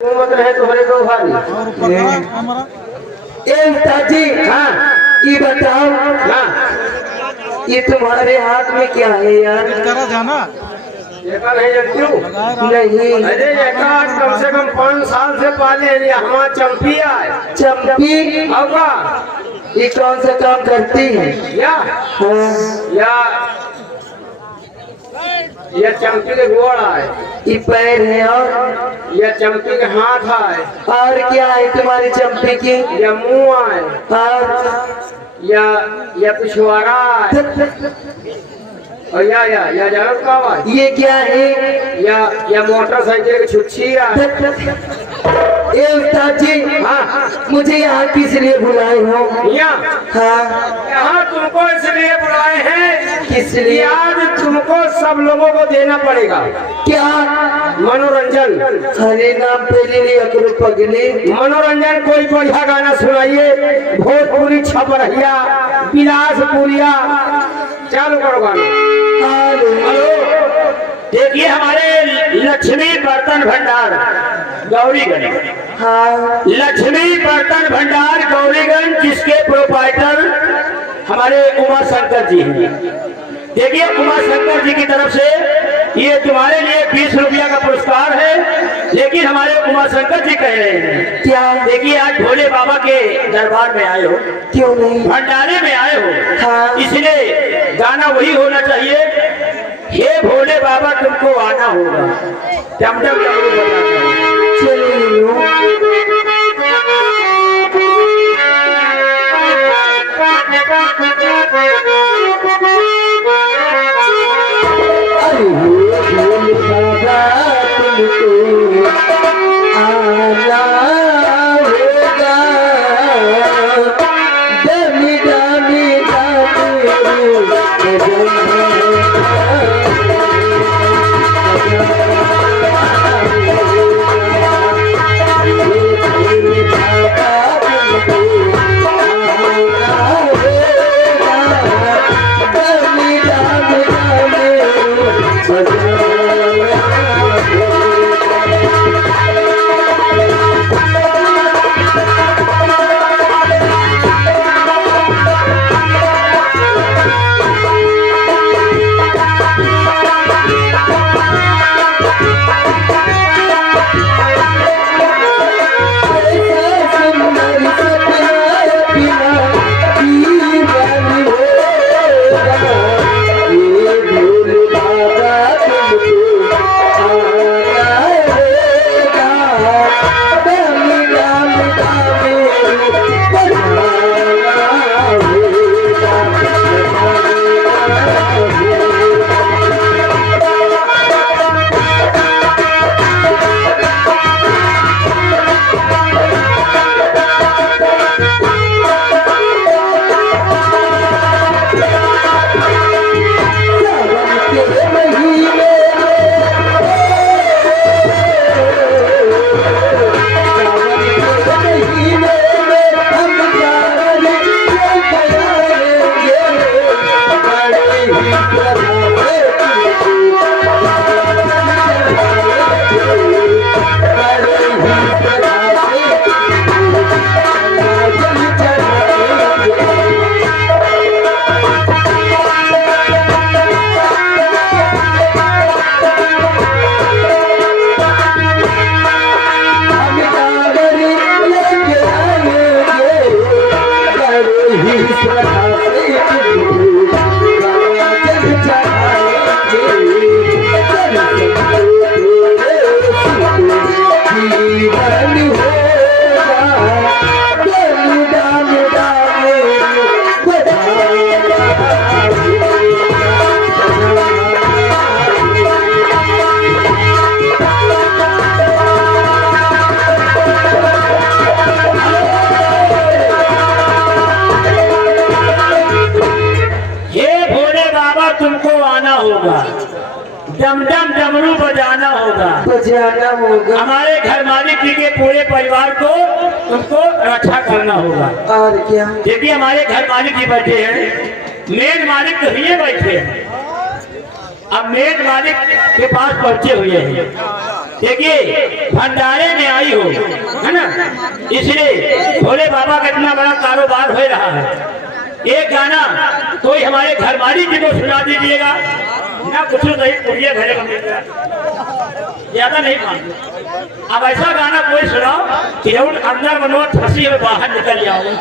हुकूमत रहे तुम्हारे दो भाई। ताजी हाँ ये बताओ हाँ ये तुम्हारे हाथ में क्या है यार? जाना देखा नहीं जानती हूँ? नहीं। अरे कम से कम 5 साल से पहले हमारा चंपी आए। चंपी होगा ये कौन सा काम करती है? या चंपी के गोड़ आए, ये पैर है और या चंपी के हाथ आए और क्या है तुम्हारी चंपी की? या मुंह आए और या पिछवाड़ा आए और या जानब का ये क्या है? या मोटरसाइकिल की छुच्छी आए। उस्ताद जी हाँ मुझे यहाँ किस लिए बुलाए हो? यहाँ तुमको इसलिए बुलाए हैं किस लिए? आज तुमको सब लोगों को देना पड़ेगा। क्या? मनोरंजन। अरे नाम पहले लिए करो पगले। मनोरंजन कोई बढ़िया गाना सुनाइए, भोजपुरी छपरहिया बिलासपुरिया चालू करो गाना। हेलो देखिए हमारे लक्ष्मी बर्तन भंडार गौरीगंज। हाँ लक्ष्मी बर्तन भंडार गौरीगंज जिसके प्रोपाइटर हमारे उमा शंकर जी हैं। देखिए उमा शंकर जी की तरफ से ये तुम्हारे लिए 20 रुपया का पुरस्कार है। लेकिन हमारे उमा शंकर जी कह रहे हैं क्या? देखिए आज भोले बाबा के दरबार में आए हो, क्यों नहीं भंडारे में आए हो। हाँ इसलिए गाना वही होना चाहिए, हे भोले बाबा तुमको आना होगा। टमटम डमडम डमरू बजाना होगा। हमारे घर मालिक जी के पूरे परिवार को तुमको रक्षा करना होगा। और क्या? देखिए हमारे घर मालिक जी बैठे हैं, मेन मालिक तो ये बैठे हैं। अब मेन मालिक के पास पहुंचे हुए हैं। देखिए भंडारे में आई हो, है ना, इसलिए भोले बाबा का इतना बड़ा कारोबार हो रहा है। एक गाना कोई हमारे घरवाली जी को सुना दीजिएगा ना, कुछ नहीं पुड़िया भरे ज्यादा नहीं मानते। अब ऐसा गाना कोई सुनाओ कि अंदर मनोहर फंसी में बाहर निकल जाओगे।